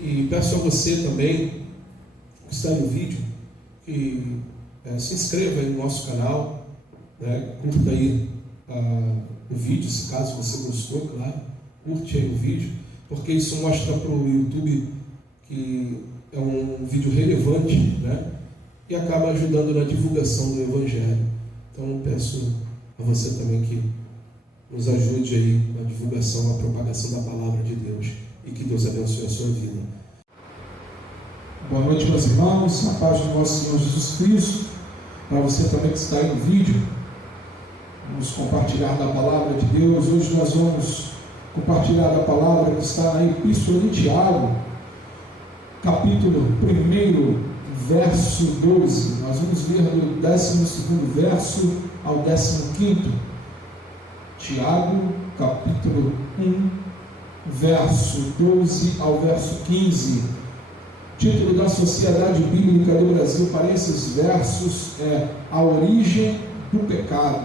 E peço a você também, que está no vídeo, que se inscreva aí no nosso canal, né? Curta aí o vídeo, se caso você gostou, claro, curte aí o vídeo, porque isso mostra para o YouTube que é um vídeo relevante, né? E acaba ajudando na divulgação do Evangelho. Então peço a você também que nos ajude aí na divulgação, na propagação da Palavra de Deus, e que Deus abençoe a sua vida. Boa noite, meus irmãos, na paz do nosso Senhor Jesus Cristo. Para você também que está aí no vídeo, vamos compartilhar da Palavra de Deus. Hoje nós vamos compartilhar da Palavra que está na Epístola de Tiago, capítulo 1, verso 12. Nós vamos ler do 12º verso ao 15º. Tiago, capítulo 1, verso 12 ao verso 15. Título da Sociedade Bíblica do Brasil para esses versos é A Origem do Pecado.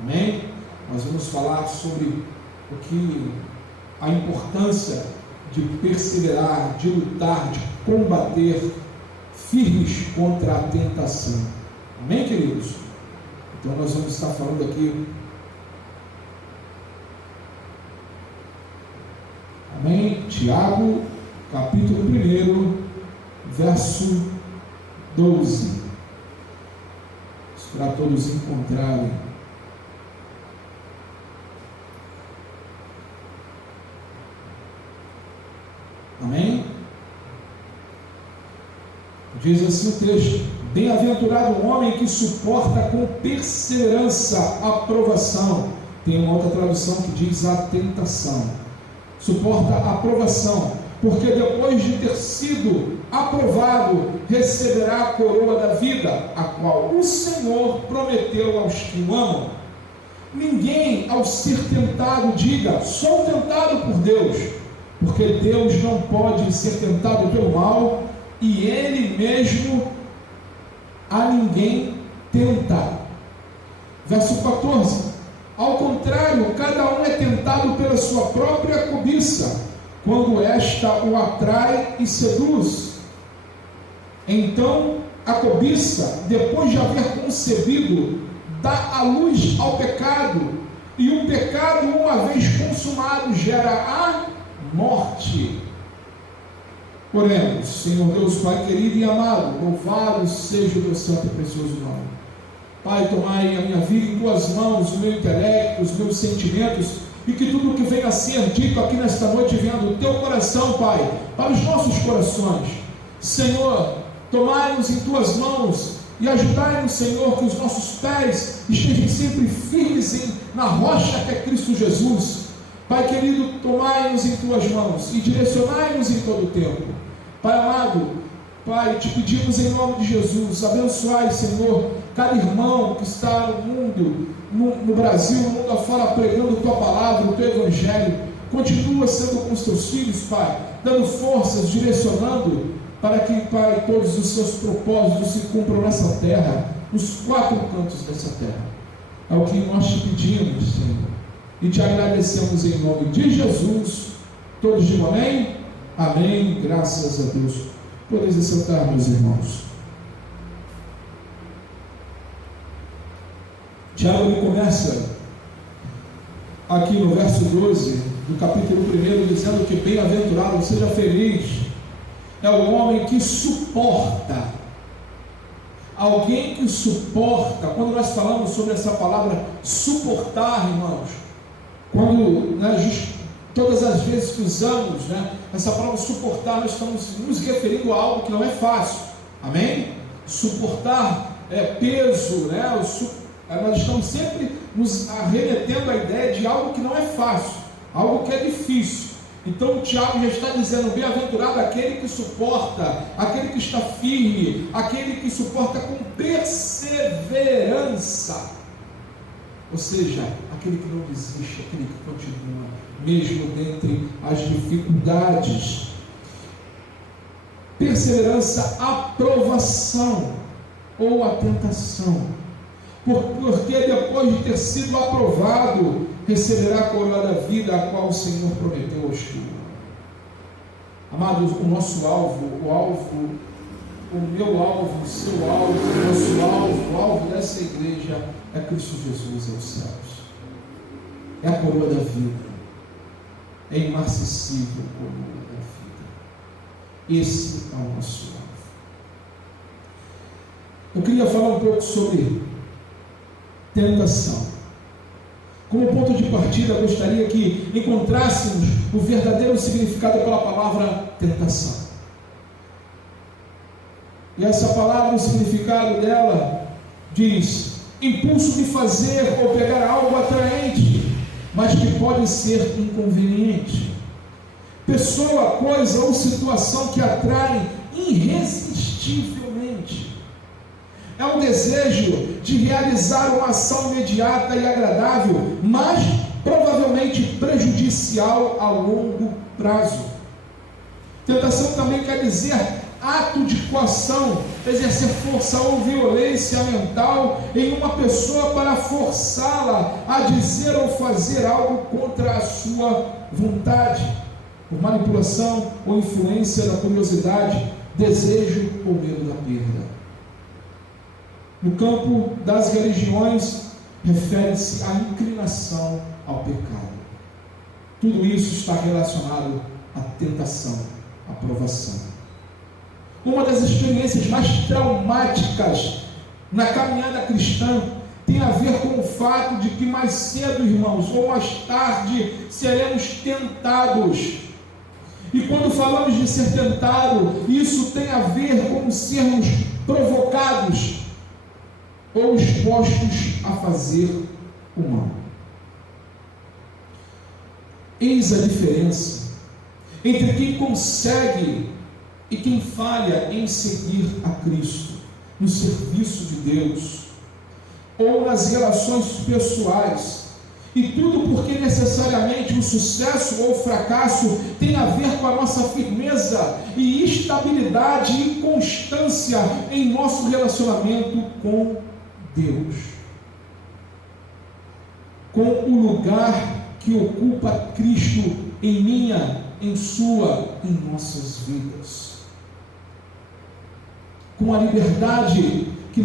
Amém? Nós vamos falar sobre a importância de perseverar, de lutar, de combater firmes contra a tentação. Amém, queridos? Então nós vamos estar falando aqui. Amém? Tiago, capítulo 1, verso 12. Para todos encontrarem. Amém? Diz assim o texto: Bem-aventurado o homem que suporta com perseverança a provação. Tem uma outra tradução que diz a tentação. Suporta a provação, porque depois de ter sido aprovado, receberá a coroa da vida, a qual o Senhor prometeu aos que o amam. Ninguém, ao ser tentado, diga: sou tentado por Deus, porque Deus não pode ser tentado pelo mal, e Ele mesmo a ninguém tenta. Verso 14: Ao contrário, cada um é tentado pela sua própria cobiça, quando esta o atrai e seduz. Então, a cobiça, depois de haver concebido, dá a luz ao pecado, e o pecado, uma vez consumado, gera a morte. Oremos. Senhor Deus, Pai querido e amado, louvado seja o teu santo e precioso nome. Pai, tomai a minha vida em tuas mãos, o meu intelecto, os meus sentimentos, e que tudo o que venha a ser dito aqui nesta noite venha do teu coração, Pai, para os nossos corações. Senhor, tomai-nos em tuas mãos e ajudai-nos, Senhor, que os nossos pés estejam sempre firmes na rocha que é Cristo Jesus. Pai querido, tomai-nos em tuas mãos e direcionai-nos em todo o tempo. Pai amado, Pai, te pedimos em nome de Jesus, abençoai, Senhor, cada irmão que está no mundo, no Brasil, no mundo afora, pregando tua palavra, o teu evangelho. Continua sendo com os teus filhos, Pai, dando forças, direcionando, para que, Pai, todos os seus propósitos se cumpram nessa terra, nos 4 cantos dessa terra. É o que nós te pedimos, Senhor, e te agradecemos em nome de Jesus. Todos digam amém? Amém, graças a Deus. Podeis sentar, meus irmãos. Tiago começa aqui no verso 12 do capítulo 1, dizendo que bem-aventurado, seja feliz, é o homem que suporta. Alguém que suporta. Quando nós falamos sobre essa palavra suportar, irmãos, quando todas as vezes que usamos essa palavra suportar, nós estamos nos referindo a algo que não é fácil. Amém? Suportar peso, nós estamos sempre nos arremetendo à ideia de algo que não é fácil, algo que é difícil. Então o Tiago já está dizendo: bem-aventurado aquele que suporta, aquele que está firme, aquele que suporta com perseverança. Ou seja, aquele que não desiste, aquele que continua, mesmo dentre as dificuldades. Perseverança, aprovação ou a tentação. Porque depois de ter sido aprovado, receberá a coroa da vida, a qual o Senhor prometeu aos que o amam. Amados, o nosso alvo, o meu alvo, o seu alvo, o nosso alvo, o alvo dessa igreja é Cristo Jesus, é os céus. É a coroa da vida. É imarcessível a coroa da vida. Esse é o nosso alvo. Eu queria falar um pouco sobre tentação. Como ponto de partida, eu gostaria que encontrássemos o verdadeiro significado pela palavra tentação. E essa palavra, o significado dela diz: impulso de fazer ou pegar algo atraente, mas que pode ser inconveniente. Pessoa, coisa ou situação que atrai irresistivelmente. É um desejo de realizar uma ação imediata e agradável, mas provavelmente prejudicial a longo prazo. Tentação também quer dizer ato de coação, exercer força ou violência mental em uma pessoa para forçá-la a dizer ou fazer algo contra a sua vontade, por manipulação ou influência da curiosidade, desejo ou medo da perda. No campo das religiões, refere-se à inclinação ao pecado. Tudo isso está relacionado à tentação, à provação. Uma das experiências mais traumáticas na caminhada cristã tem a ver com o fato de que mais cedo, irmãos, ou mais tarde, seremos tentados. E quando falamos de ser tentado, isso tem a ver com sermos provocados ou expostos a fazer o mal. Eis a diferença entre quem consegue e quem falha em seguir a Cristo, no serviço de Deus, ou nas relações pessoais. E tudo porque necessariamente o sucesso ou o fracasso tem a ver com a nossa firmeza e estabilidade e constância em nosso relacionamento com Deus, com o lugar que ocupa Cristo em minha, em sua, em nossas vidas, com a liberdade que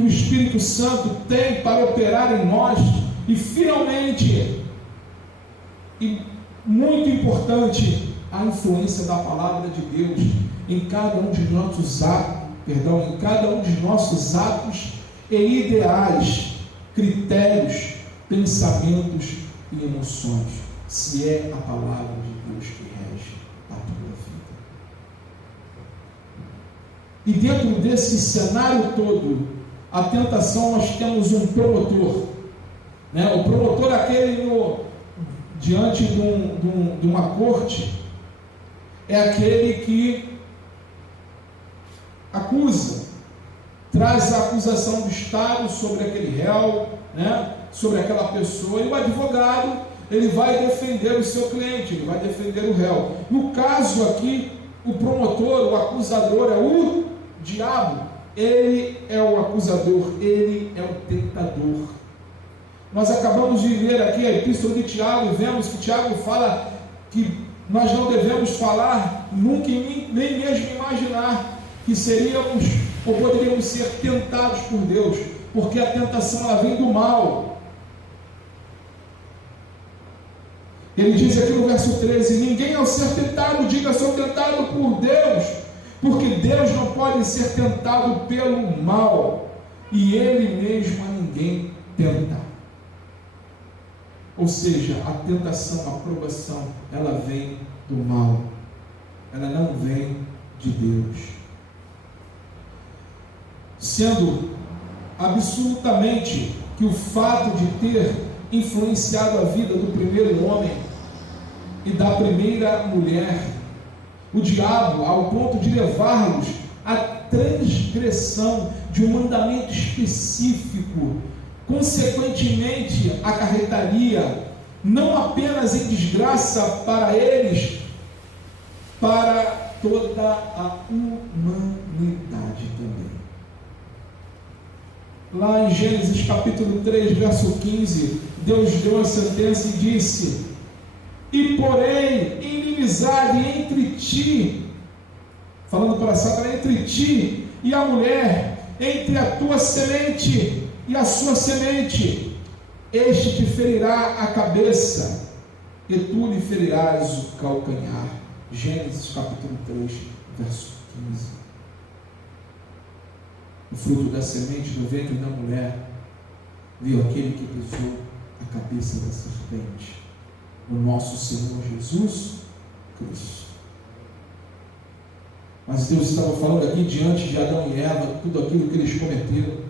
o Espírito Santo tem para operar em nós, e finalmente, e muito importante, a influência da palavra de Deus em cada um de nossos atos e ideais, critérios, pensamentos e emoções, se é a palavra de Deus que rege a tua vida. E dentro desse cenário todo, a tentação, nós temos um promotor, né? O promotor é aquele diante de uma corte, é aquele que acusa, traz a acusação do Estado sobre aquele réu, né? Sobre aquela pessoa, e o advogado, ele vai defender o seu cliente, ele vai defender o réu. No caso aqui, o promotor, o acusador é o diabo, ele é o acusador, ele é o tentador. Nós acabamos de ler aqui a epístola de Tiago e vemos que Tiago fala que nós não devemos falar nunca, nem mesmo imaginar que seríamos ou poderíamos ser tentados por Deus, porque a tentação ela vem do mal. Ele diz aqui no verso 13: ninguém ao ser tentado diga sou tentado por Deus, porque Deus não pode ser tentado pelo mal, e Ele mesmo a ninguém tenta. Ou seja, a tentação, a provação, ela vem do mal, ela não vem de Deus. Sendo absolutamente que o fato de ter influenciado a vida do primeiro homem e da primeira mulher, o diabo, ao ponto de levá-los à transgressão de um mandamento específico, consequentemente acarretaria não apenas em desgraça para eles, para toda a humanidade também. Lá em Gênesis capítulo 3, verso 15, Deus deu a sentença e disse: e porém inimizade entre ti, falando para Satanás, entre ti e a mulher, entre a tua semente e a sua semente, este te ferirá a cabeça, e tu lhe ferirás o calcanhar. Gênesis capítulo 3, verso 15. O fruto da semente do ventre da mulher veio aquele que pisou a cabeça da serpente, o nosso Senhor Jesus Cristo. Mas Deus estava falando aqui diante de Adão e Eva, tudo aquilo que eles cometeram,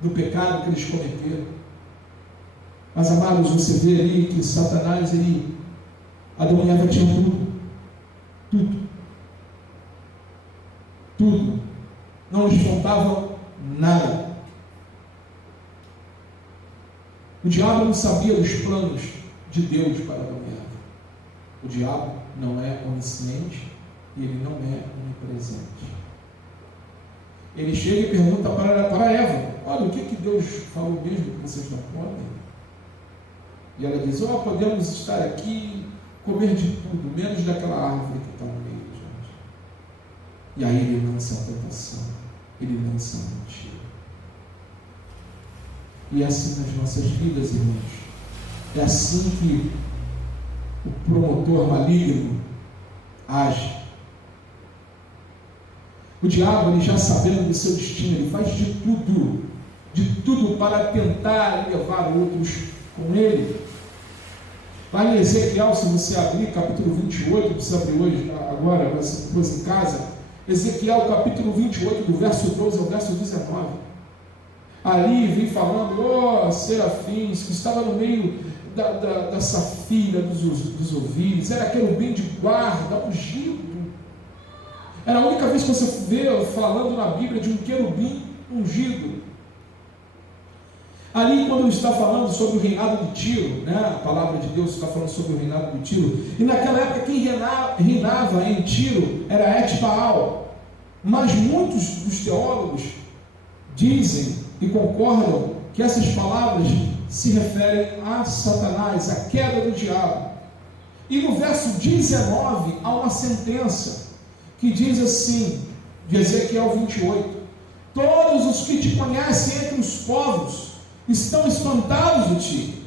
do pecado que eles cometeram. Mas, amados, você vê ali que Satanás, Adão e Eva tinham tudo, não lhes faltava nada. O diabo não sabia dos planos de Deus para Adão e Eva. O diabo não é onisciente e ele não é onipresente. Ele chega e pergunta para Eva: olha, o que Deus falou mesmo que vocês não podem? E ela diz: podemos estar aqui, comer de tudo, menos daquela árvore que está no meio de nós. E aí ele lança a tentação, ele lança a mentira. E é assim nas nossas vidas, irmãos. É assim que o promotor maligno age. O diabo, ele já sabendo do seu destino, ele faz de tudo para tentar levar outros com ele. Lá em Ezequiel, se você abrir, capítulo 28, você abriu hoje, agora, você pôs em casa, Ezequiel, capítulo 28, do verso 12 ao verso 19. Ali vem falando, serafins, que estava no meio da safira dos ovírios, era querubim de guarda, ungido. Era a única vez que você vê falando na Bíblia de um querubim ungido. Ali, quando ele está falando sobre o reinado de Tiro, a palavra de Deus está falando sobre o reinado de Tiro, e naquela época quem reinava em Tiro era Et-Baal. Mas muitos dos teólogos dizem e concordam que essas palavras se referem a Satanás, a queda do diabo. E no verso 19 há uma sentença que diz assim, de Ezequiel 28: todos os que te conhecem entre os povos estão espantados de ti,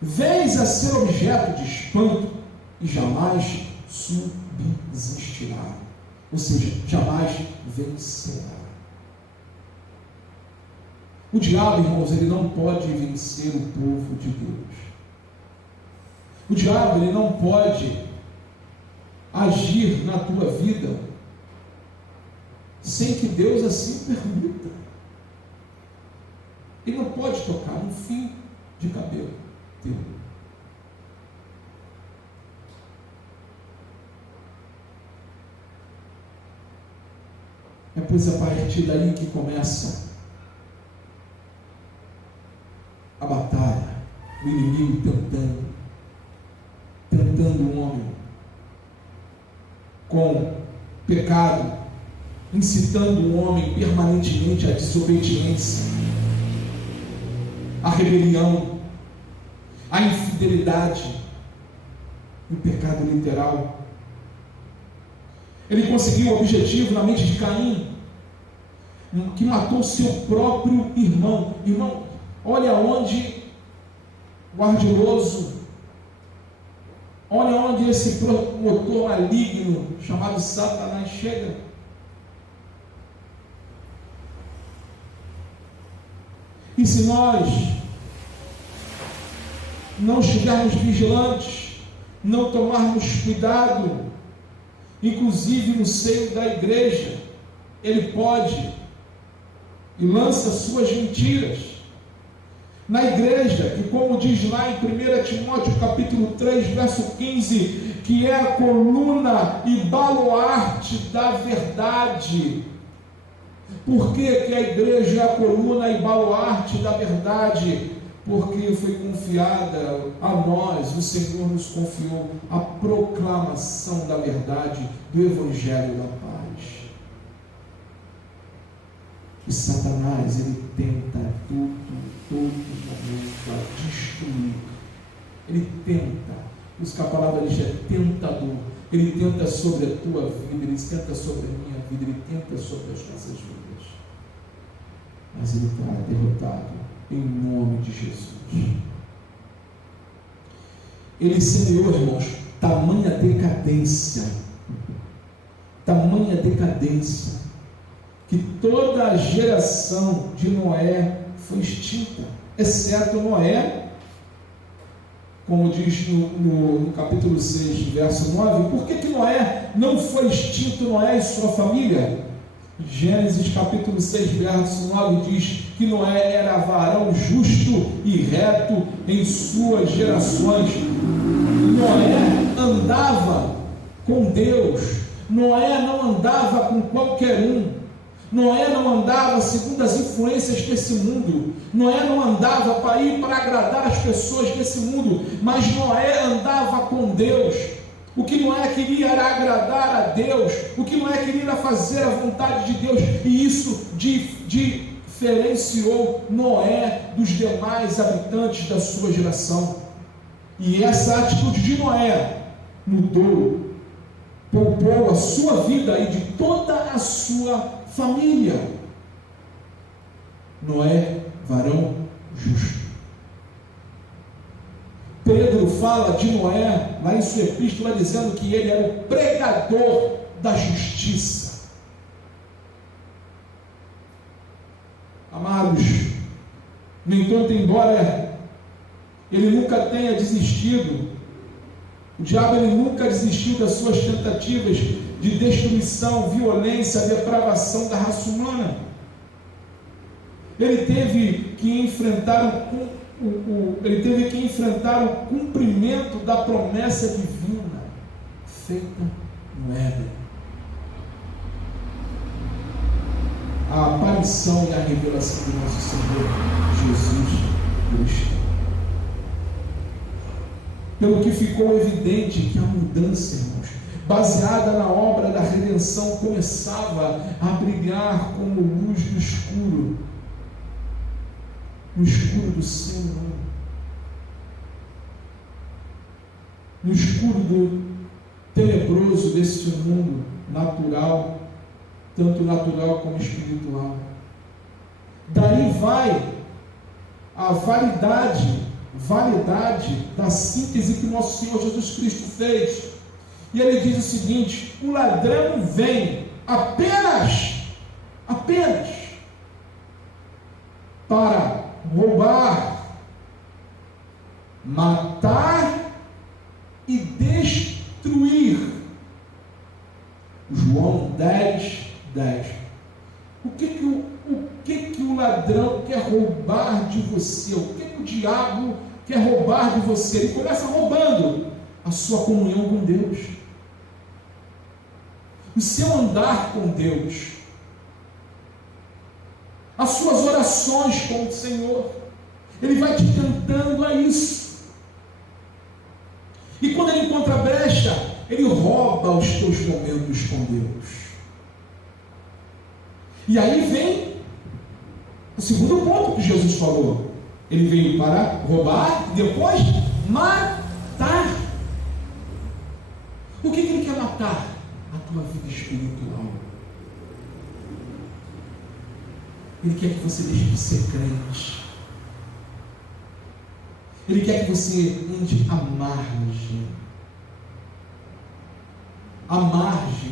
vens a ser objeto de espanto e jamais subsistirá, ou seja, jamais vencerá. O diabo, irmãos, ele não pode vencer o povo de Deus. O diabo, ele não pode agir na tua vida sem que Deus assim permita. Ele não pode tocar um fio de cabelo teu. É pois a partir daí que começa a batalha, o inimigo tentando o homem com pecado, incitando o homem permanentemente à desobediência, à rebelião, à infidelidade, o pecado literal. Ele conseguiu o objetivo na mente de Caim, que matou seu próprio irmão. Irmão, olha onde o ardiloso, olha onde esse promotor maligno chamado Satanás chega. E se nós não estivermos vigilantes, não tomarmos cuidado, inclusive no seio da igreja, ele pode e lança suas mentiras na igreja, que, como diz lá em 1 Timóteo capítulo 3, verso 15, que é a coluna e baluarte da verdade. Por que a igreja é a coluna e baluarte da verdade? Porque foi confiada a nós, o Senhor nos confiou a proclamação da verdade, do Evangelho da paz. E Satanás, ele tenta todo momento a destruir. Ele tenta, Por isso que a palavra diz é tentador. Ele tenta sobre a tua vida, ele tenta sobre a minha vida, ele tenta sobre as nossas vidas. Mas ele está derrotado em nome de Jesus. Ele semeou, irmãos, tamanha decadência, que toda a geração de Noé foi extinta, exceto Noé, como diz no capítulo 6, verso 9. Por que Noé não foi extinto, Noé e sua família? Gênesis capítulo 6, verso 9 diz que Noé era varão justo e reto em suas gerações. Noé andava com Deus. Noé não andava com qualquer um. Noé não andava segundo as influências desse mundo. Noé não andava para ir para agradar as pessoas desse mundo, mas Noé andava com Deus. O que Noé queria era agradar a Deus. O que Noé queria era fazer a vontade de Deus, e isso diferenciou Noé dos demais habitantes da sua geração. E essa atitude de Noé mudou, poupou a sua vida e de toda a sua família. Noé, varão justo. Pedro fala de Noé lá em sua epístola, dizendo que ele era o pregador da justiça. Amados, no entanto, embora ele nunca tenha desistido, o diabo ele nunca desistiu das suas tentativas de destruição, violência, depravação da raça humana. Ele teve que enfrentar o cumprimento da promessa divina feita no Éden. A aparição e a revelação do nosso Senhor Jesus Cristo. Pelo que ficou evidente que a mudança, irmãos, baseada na obra da redenção, começava a brilhar como luz no escuro do ser humano, no escuro do tenebroso desse mundo natural, tanto natural como espiritual. Daí vai a validade da síntese que nosso Senhor Jesus Cristo fez. E ele diz o seguinte: o ladrão vem apenas para roubar, matar e destruir. João 10:10. O que o ladrão quer roubar de você? O que o diabo quer roubar de você? Ele começa roubando a sua comunhão com Deus, o seu andar com Deus, as suas orações com o Senhor. Ele vai te tentando a isso. E quando ele encontra brecha, ele rouba os teus momentos com Deus. E aí vem o segundo ponto que Jesus falou. Ele veio para roubar e depois matar. O que ele quer matar? A tua vida espiritual. Ele quer que você deixe de ser crente. Ele quer que você ande à margem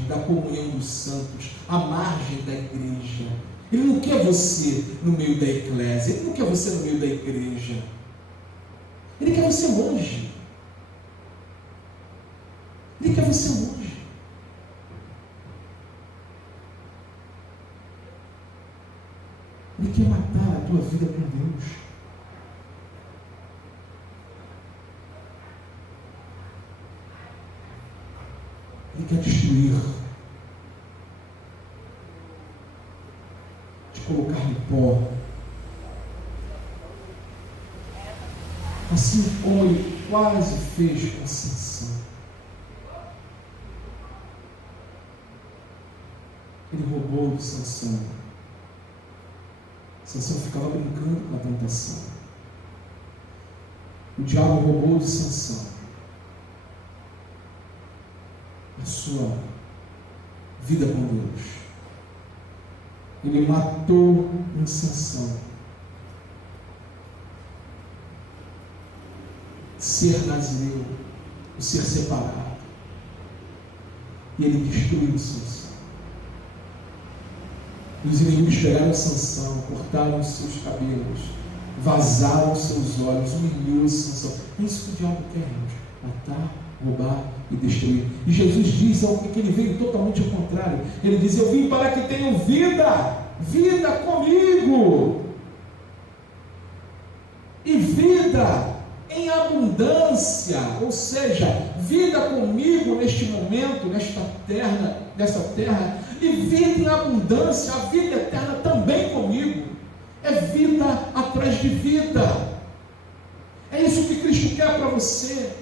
da comunhão dos santos, à margem da igreja. Ele não quer você no meio da eclésia, ele não quer você no meio da igreja. Ele quer você longe. Ele quer você longe. Ele quer matar a tua vida com Deus. Ele quer destruir, te colocar no pó, assim como ele quase fez com Sansão. Ele roubou de Sansão. Sansão ficava brincando com a tentação. O diabo roubou de Sansão. sua vida com Deus. Ele matou em Sansão. Ser nazireu, o ser separado. E ele destruiu Sansão. Os inimigos pegaram Sansão, cortaram seus cabelos, vazaram seus olhos, humilhou Sansão. É isso que o diabo quer, gente: matar, roubar e destruir. E Jesus diz algo que ele veio totalmente ao contrário. Ele diz: eu vim para que tenham vida, vida comigo, e vida em abundância. Ou seja, vida comigo neste momento, nesta terra, e vida em abundância, a vida eterna também comigo. É vida atrás de vida. É isso que Cristo quer para você,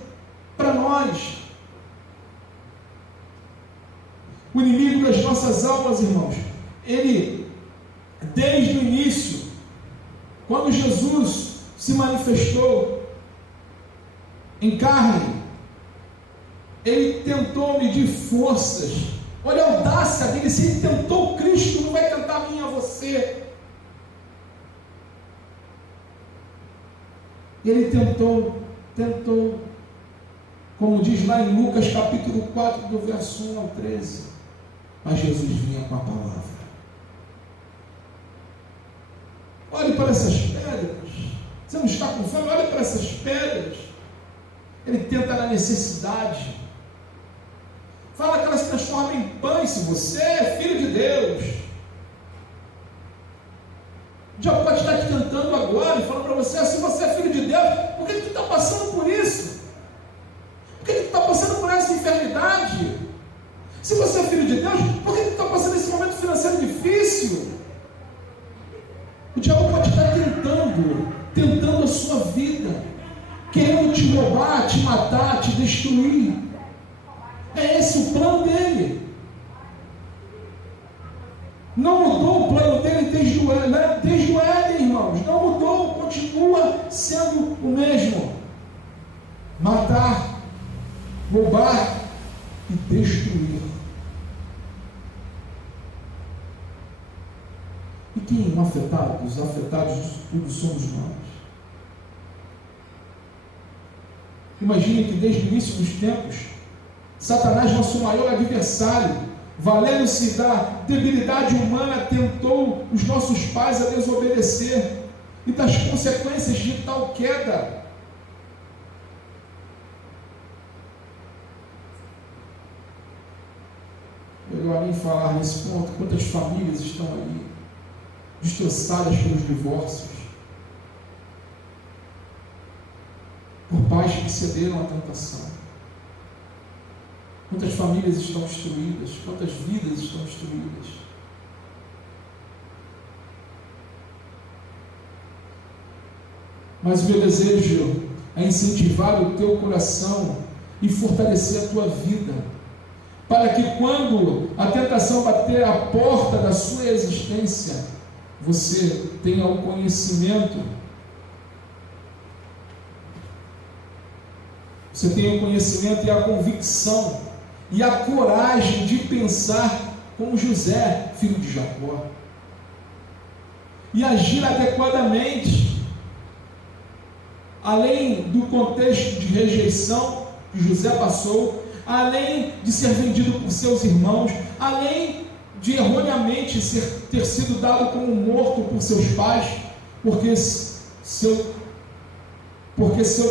para nós. O inimigo das nossas almas, irmãos, ele, desde o início, quando Jesus se manifestou em carne, ele tentou medir forças. Olha a audácia dele. Se ele tentou Cristo, não vai tentar a mim, a você. Ele tentou, como diz lá em Lucas capítulo 4, do verso 1 ao 13, mas Jesus vinha com a palavra. Olhe para essas pedras. Você não está com fome? Olhe para essas pedras. Ele tenta na necessidade. Fala que elas se transformam em pães, se você é filho de Deus. O diabo pode estar te tentando agora e falando para você: se você é filho de Deus, por que tu está passando por isso? Por que tu está passando por essa enfermidade? Se você é filho de Deus, por que tu está passando esse momento financeiro difícil? O diabo pode estar tentando a sua vida, querendo te roubar, te matar, te destruir. É esse o plano dele. Não mudou o plano dele desde o Éden, irmãos. Não mudou, continua sendo o mesmo: matar, roubar e destruir. E quem os afetados disso tudo somos nós. Imagine que desde o início dos tempos, Satanás, nosso maior adversário, valendo-se da debilidade humana, tentou os nossos pais a desobedecer, e das consequências de tal queda. Melhor nem falar nesse ponto. Quantas famílias estão aí destroçadas pelos divórcios, por pais que cederam à tentação. Quantas famílias estão destruídas, quantas vidas estão destruídas. Mas o meu desejo é incentivar o teu coração e fortalecer a tua vida, para que quando a tentação bater à porta da sua existência, você tenha o conhecimento, e a convicção e a coragem de pensar como José, filho de Jacó, e agir adequadamente, além do contexto de rejeição que José passou, além de ser vendido por seus irmãos, além de erroneamente ter sido dado como morto por seus pais, porque seu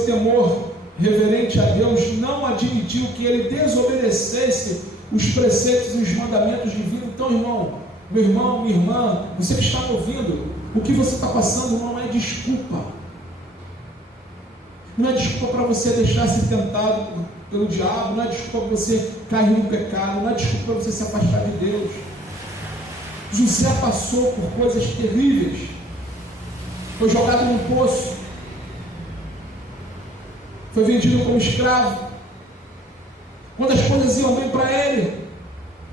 temor reverente a Deus não admitiu que ele desobedecesse os preceitos e os mandamentos divinos. Então, meu irmão, minha irmã, você que está me ouvindo, o que você está passando não é desculpa. Não é desculpa para você deixar ser tentado pelo diabo, não é desculpa para você cair no pecado, não é desculpa para você se afastar de Deus. José passou por coisas terríveis, foi jogado num poço, foi vendido como escravo. Quando as coisas iam bem para ele,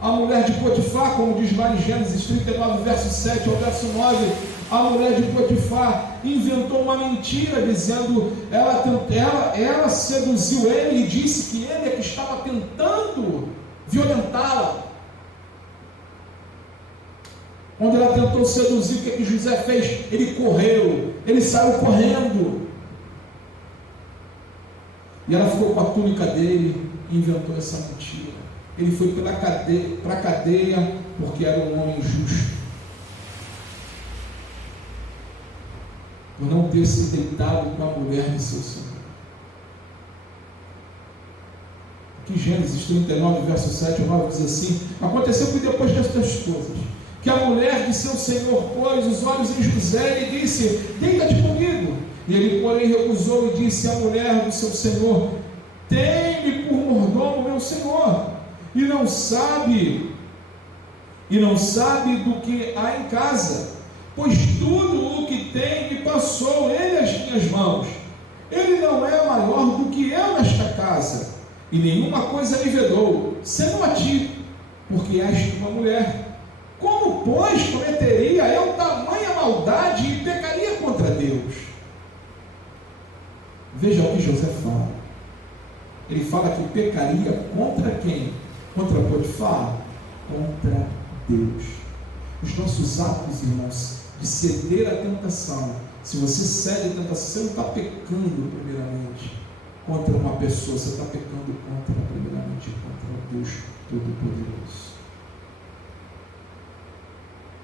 a mulher de Potifar, como diz lá em Gênesis 39, verso 7 ao verso 9, a mulher de Potifar inventou uma mentira, dizendo, ela seduziu ele e disse que ele é que estava tentando violentá-la. Quando ela tentou seduzir, o que José fez? Ele correu, ele saiu correndo. E ela ficou com a túnica dele e inventou essa mentira. Ele foi para a cadeia porque era um homem justo. Por não ter se deitado com a mulher de seu Senhor. Aqui Gênesis 39, verso 7 ou 9 diz assim: aconteceu que depois destas coisas, que a mulher de seu Senhor pôs os olhos em José e disse: deita-te comigo. E ele, porém, recusou e disse à mulher do seu Senhor: tem-me por mordomo meu Senhor, e não sabe do que há em casa, pois tudo o que tem me passou ele às minhas mãos. Ele não é maior do que eu nesta casa, e nenhuma coisa me vedou, senão a ti, porque és uma mulher. Como, pois, cometeria eu tamanha maldade e pecaria contra Deus? Veja o que José fala. Ele fala que pecaria contra quem? Contra Potifar? Contra Deus. Os nossos atos, irmãos, de ceder à tentação, se você cede à tentação, você não está pecando primeiramente contra uma pessoa, você está pecando primeiramente contra Deus Todo-Poderoso.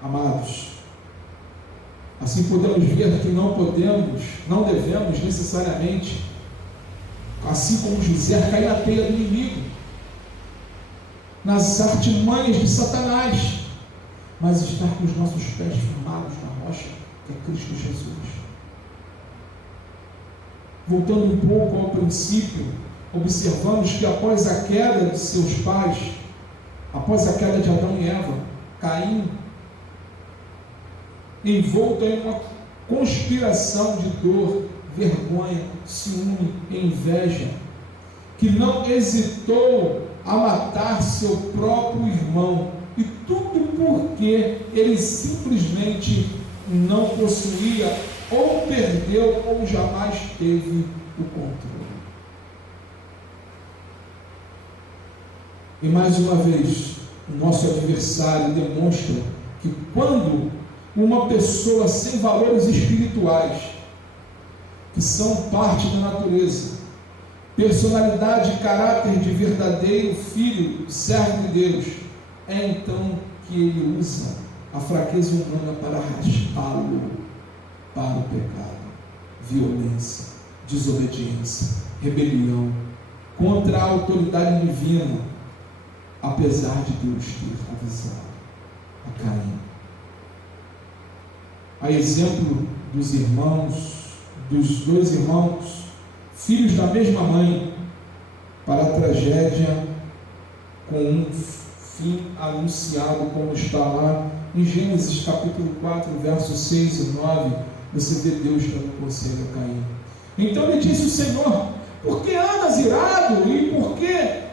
Amados, assim podemos ver que não devemos necessariamente, assim como José, cair na teia do inimigo, nas artimanhas de Satanás, mas estar com os nossos pés firmados na rocha, que é Cristo Jesus. Voltando um pouco ao princípio, observamos que após a queda de seus pais, após a queda de Adão e Eva, Caim, envolto em uma conspiração de dor, vergonha, ciúme e inveja, que não hesitou a matar seu próprio irmão, e tudo porque ele simplesmente não possuía, ou perdeu, ou jamais teve o controle. E mais uma vez, o nosso adversário demonstra que quando uma pessoa sem valores espirituais, que são parte da natureza, personalidade e caráter de verdadeiro filho, servo de Deus, é então que ele usa a fraqueza humana para arrastá-lo para o pecado, violência, desobediência, rebelião contra a autoridade divina, apesar de Deus ter avisado a Caim. A exemplo dos dois irmãos, filhos da mesma mãe, para a tragédia com um fim anunciado, como está lá em Gênesis capítulo 4, versos 6 e 9, você vê Deus dando conselho a Caim. Então lhe disse o Senhor: por que andas irado e por que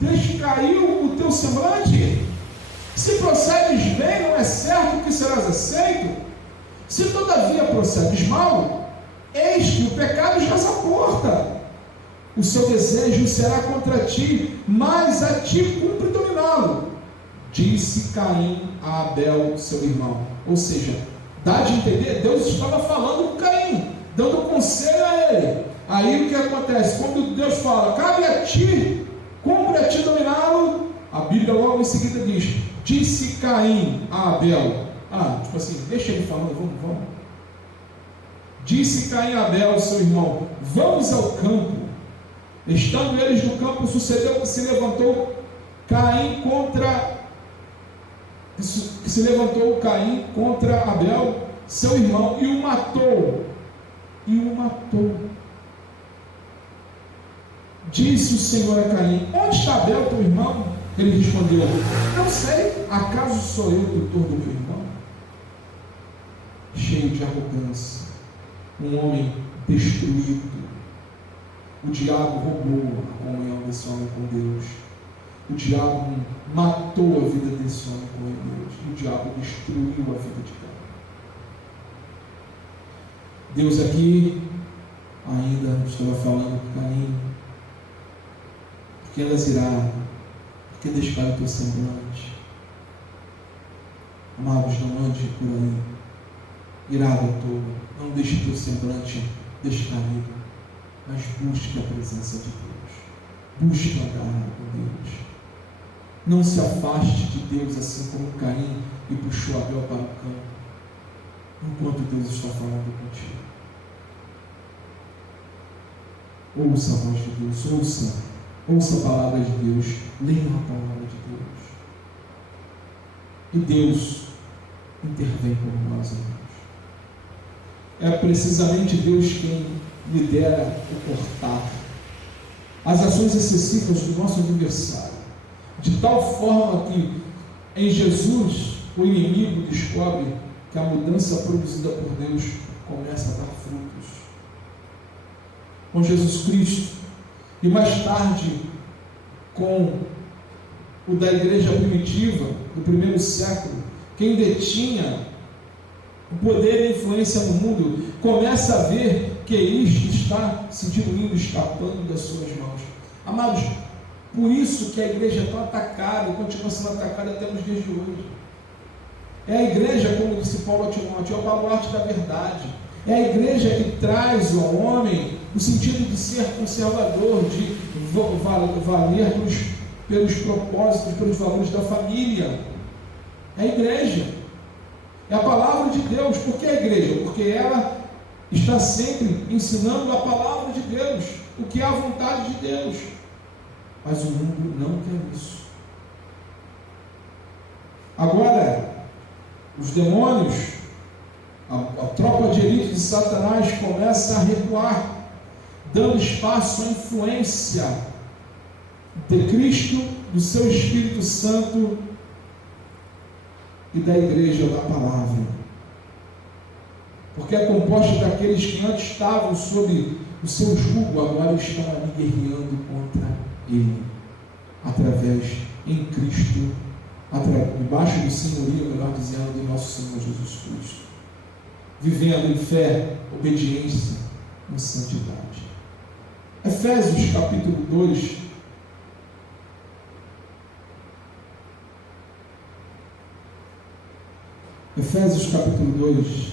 descaiu o teu semblante? Se procedes bem, não é certo que serás aceito? Se todavia procedes mal, eis que o pecado jaz à porta. O seu desejo será contra ti, mas a ti cumpre dominá-lo. Disse Caim a Abel, seu irmão. Ou seja, dá de entender, Deus estava falando com Caim, dando conselho a ele. Aí o que acontece? Quando Deus fala, cabe a ti, cumpre a ti dominá-lo, a Bíblia logo em seguida diz, disse Caim a Abel. Tipo assim, deixa ele falando, vamos. Disse Caim a Abel, seu irmão, vamos ao campo. Estando eles no campo, sucedeu que se levantou Caim contra Abel, seu irmão, e o matou. Disse o Senhor a Caim: onde está Abel, teu irmão? Ele respondeu: não sei, acaso sou eu tutor do meu irmão? Cheio de arrogância, um homem destruído. O diabo roubou a comunhão desse homem com Deus. O diabo matou a vida desse homem com Deus. E o diabo destruiu a vida de Caim. Deus aqui ainda estava falando com Caim: porque andas irado, que descalhe o teu semblante. Amados, não ande por aí irado à toa, não deixe o teu semblante descaído, mas busque a presença de Deus, busque andar com Deus. Não se afaste de Deus assim como Caim e puxou Abel para o campo, enquanto Deus está falando contigo. Ouça a voz de Deus, ouça a palavra de Deus, leia a palavra de Deus. E Deus intervém por nós, irmãos. É precisamente Deus quem lidera o cortar, as ações excessivas do nosso adversário, de tal forma que em Jesus o inimigo descobre que a mudança produzida por Deus começa a dar frutos. Com Jesus Cristo, e mais tarde com o da igreja primitiva, do primeiro século, quem detinha o poder e a influência no mundo, começa a ver que isto está se diluindo, escapando das suas mãos. Amados, por isso que a igreja é tão atacada e continua sendo atacada até nos dias de hoje. É a igreja, como disse Paulo a Timóteo, é o baluarte da verdade. É a igreja que traz ao homem o sentido de ser conservador, de valer pelos propósitos, pelos valores da família. É a igreja. É a palavra de Deus. Por que a igreja? Porque ela está sempre ensinando a palavra de Deus, o que é a vontade de Deus. Mas o mundo não quer isso. Agora, os demônios, a tropa de elite de Satanás começa a recuar, dando espaço à influência de Cristo, do seu Espírito Santo e da igreja da palavra, porque é composta daqueles que antes estavam sob o seu jugo, agora estão ali guerreando contra ele, através, em Cristo, debaixo do senhorio, melhor dizendo, do nosso Senhor Jesus Cristo, vivendo em fé, obediência e santidade. Efésios capítulo 2, Efésios capítulo 2,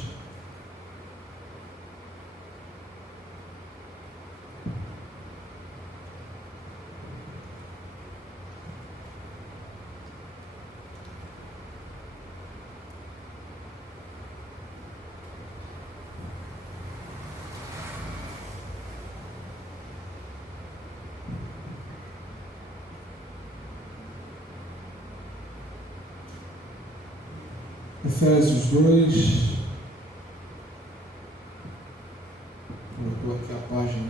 Efésios 2, colocou aqui a página,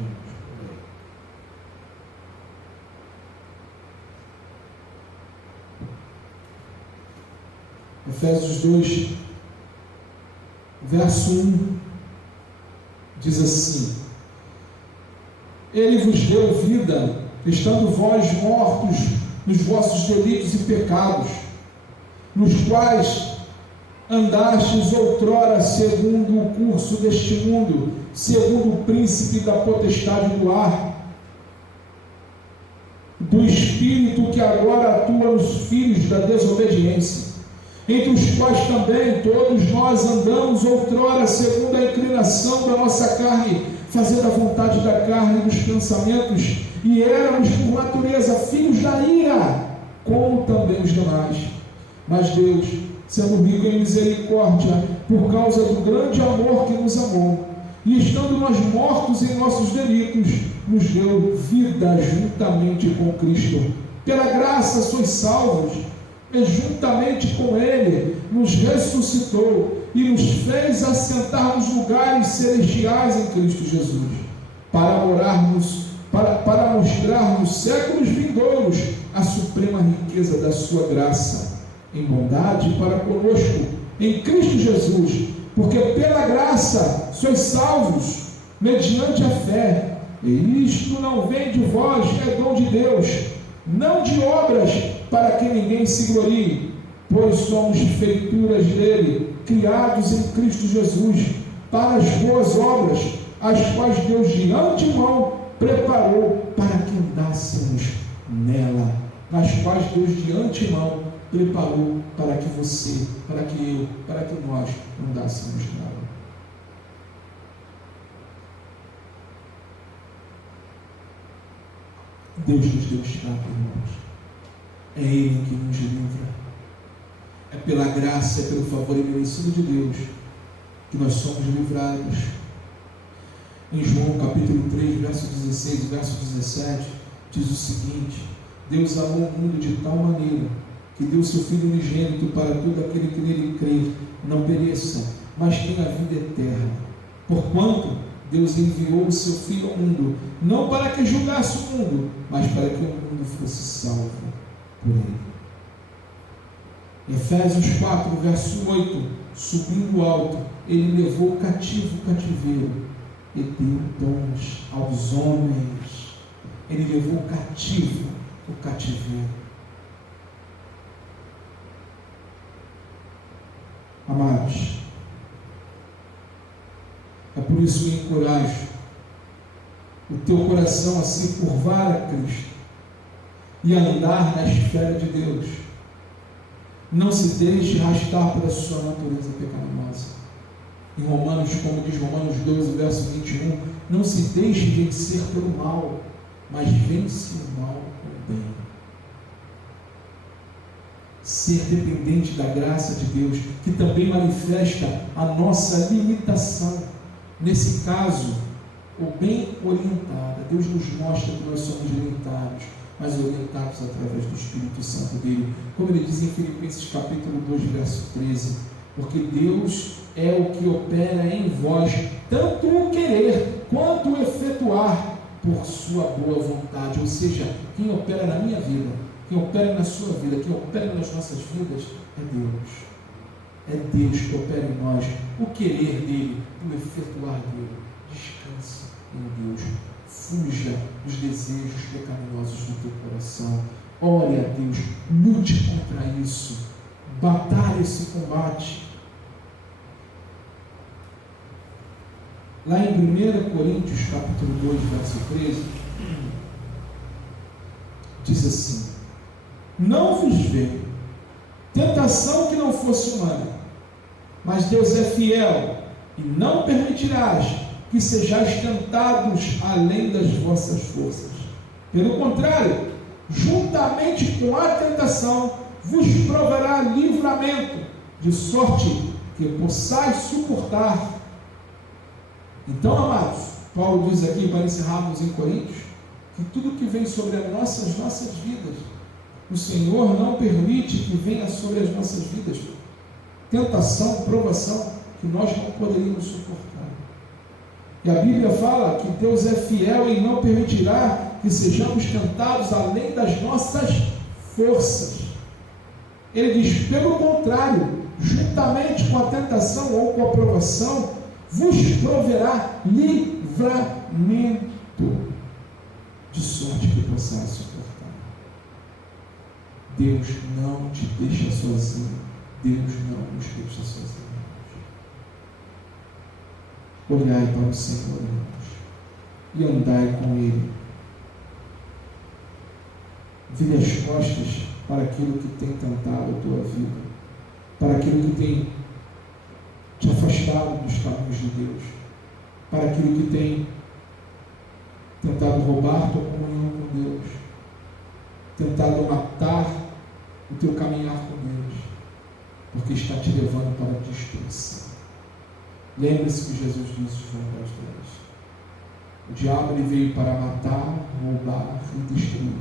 Efésios 2, verso 1, diz assim: Ele vos deu vida, estando vós mortos nos vossos delitos e pecados, nos quais andastes outrora segundo o curso deste mundo, segundo o príncipe da potestade do ar, do espírito que agora atua nos filhos da desobediência, entre os quais também todos nós andamos outrora segundo a inclinação da nossa carne, fazendo a vontade da carne e dos pensamentos, e éramos por natureza filhos da ira, como também os demais. Mas Deus, sendo rico em misericórdia, por causa do grande amor que nos amou, e estando nós mortos em nossos delitos, nos deu vida juntamente com Cristo. Pela graça sois salvos, e juntamente com Ele nos ressuscitou e nos fez assentar nos lugares celestiais em Cristo Jesus, para mostrar nos séculos vindouros a suprema riqueza da sua graça, em bondade para conosco, em Cristo Jesus, porque pela graça sois salvos, mediante a fé, e isto não vem de vós, é dom de Deus, não de obras, para que ninguém se glorie, pois somos feituras dele, criados em Cristo Jesus, para as boas obras, as quais Deus de antemão preparou para que andássemos nela. nas quais Deus de antemão preparou para que você, para que eu, para que nós andássemos nela. Deus nos deu escape, irmãos. É Ele que nos livra. É pela graça, é pelo favor e merecido de Deus que nós somos livrados. Em João capítulo 3, verso 16 e verso 17, diz o seguinte: Deus amou o mundo de tal maneira que deu seu Filho unigênito para todo aquele que nele crer não pereça, mas tenha a vida eterna. Porquanto Deus enviou o seu Filho ao mundo, não para que julgasse o mundo, mas para que o mundo fosse salvo por ele. Efésios 4, verso 8, subindo alto, ele levou o cativo o cativeiro e deu dons aos homens. Ele levou o cativo o cativeiro. Amados, é por isso que eu encorajo o teu coração a se curvar a Cristo e a andar na esfera de Deus. Não se deixe arrastar pela sua natureza pecaminosa. Em Romanos, como diz Romanos 12, verso 21, não se deixe vencer pelo mal, mas vence o mal com o bem. Ser dependente da graça de Deus, que também manifesta a nossa limitação. Nesse caso, o bem orientado. Deus nos mostra que nós somos limitados, mas orientados através do Espírito Santo dele. Como ele diz em Filipenses capítulo 2, verso 13, porque Deus é o que opera em vós, tanto o querer quanto o efetuar por sua boa vontade. Ou seja, quem opera na minha vida, quem opera na sua vida, quem opera nas nossas vidas é Deus. É Deus que opera em nós, o querer dele, o efetuar dele. Descanse em Deus. Fuja dos desejos pecaminosos do teu coração. Ore a Deus, lute contra isso, batalhe esse combate. Lá em 1 Coríntios capítulo 2, verso 13, diz assim: não vos veio tentação que não fosse humana, mas Deus é fiel e não permitirás que sejais tentados além das vossas forças. Pelo contrário, juntamente com a tentação, vos proverá livramento, de sorte que possais suportar. Então, amados, Paulo diz aqui, para encerrarmos em Coríntios, que tudo que vem sobre as nossas vidas, o Senhor não permite que venha sobre as nossas vidas tentação, provação, que nós não poderíamos suportar. E a Bíblia fala que Deus é fiel e não permitirá que sejamos tentados além das nossas forças. Ele diz, pelo contrário, juntamente com a tentação ou com a provação, vos proverá livramento, de sorte que possais suportar. Deus não te deixa sozinho. Deus não nos deixa sozinhos. Olhai para o Senhor, irmãos, e andai com Ele. Vire as costas para aquilo que tem tentado a tua vida, para aquilo que tem te afastado dos caminhos de Deus, para aquilo que tem tentado roubar tua comunhão com Deus, tentado matar o teu caminhar com Deus, porque está te levando para a destruição. Lembre-se que Jesus disse em João 10: o diabo ele veio para matar, roubar e destruir.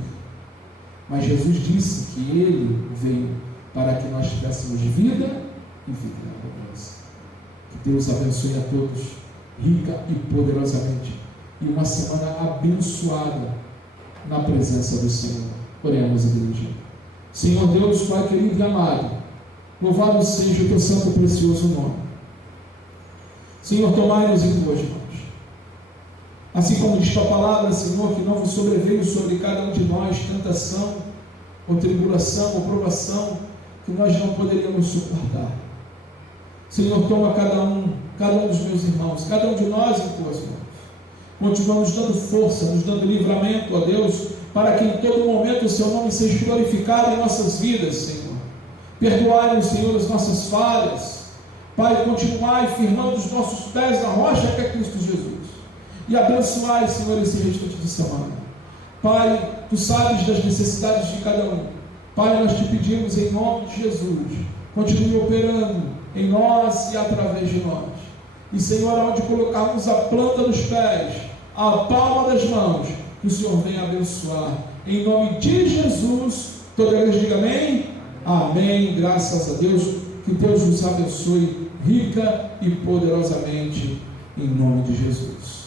Mas Jesus disse que ele veio para que nós tivéssemos vida e vida em abundância. Que Deus abençoe a todos, rica e poderosamente. E uma semana abençoada na presença do Senhor. Oremos, igreja. Senhor Deus, Pai querido e amado, louvado seja o teu santo e precioso nome. Senhor, tomai-nos em tuas mãos. Assim como diz tua palavra, Senhor, que não vos sobreveio sobre cada um de nós tentação, ou tribulação, ou provação, que nós não poderíamos suportar. Senhor, toma cada um dos meus irmãos, cada um de nós em tuas mãos. Continua nos dando força, nos dando livramento, ó Deus, para que em todo momento o seu nome seja glorificado em nossas vidas, Senhor. Perdoai-nos, Senhor, as nossas falhas. Pai, continuai firmando os nossos pés na rocha que é Cristo Jesus. E abençoai, Senhor, esse restante de semana. Pai, Tu sabes das necessidades de cada um. Pai, nós Te pedimos em nome de Jesus, continue operando em nós e através de nós. E, Senhor, onde colocarmos a planta dos pés, a palma das mãos, que o Senhor venha abençoar. Em nome de Jesus, toda a igreja diga amém. Amém, graças a Deus. Que Deus nos abençoe rica e poderosamente, em nome de Jesus.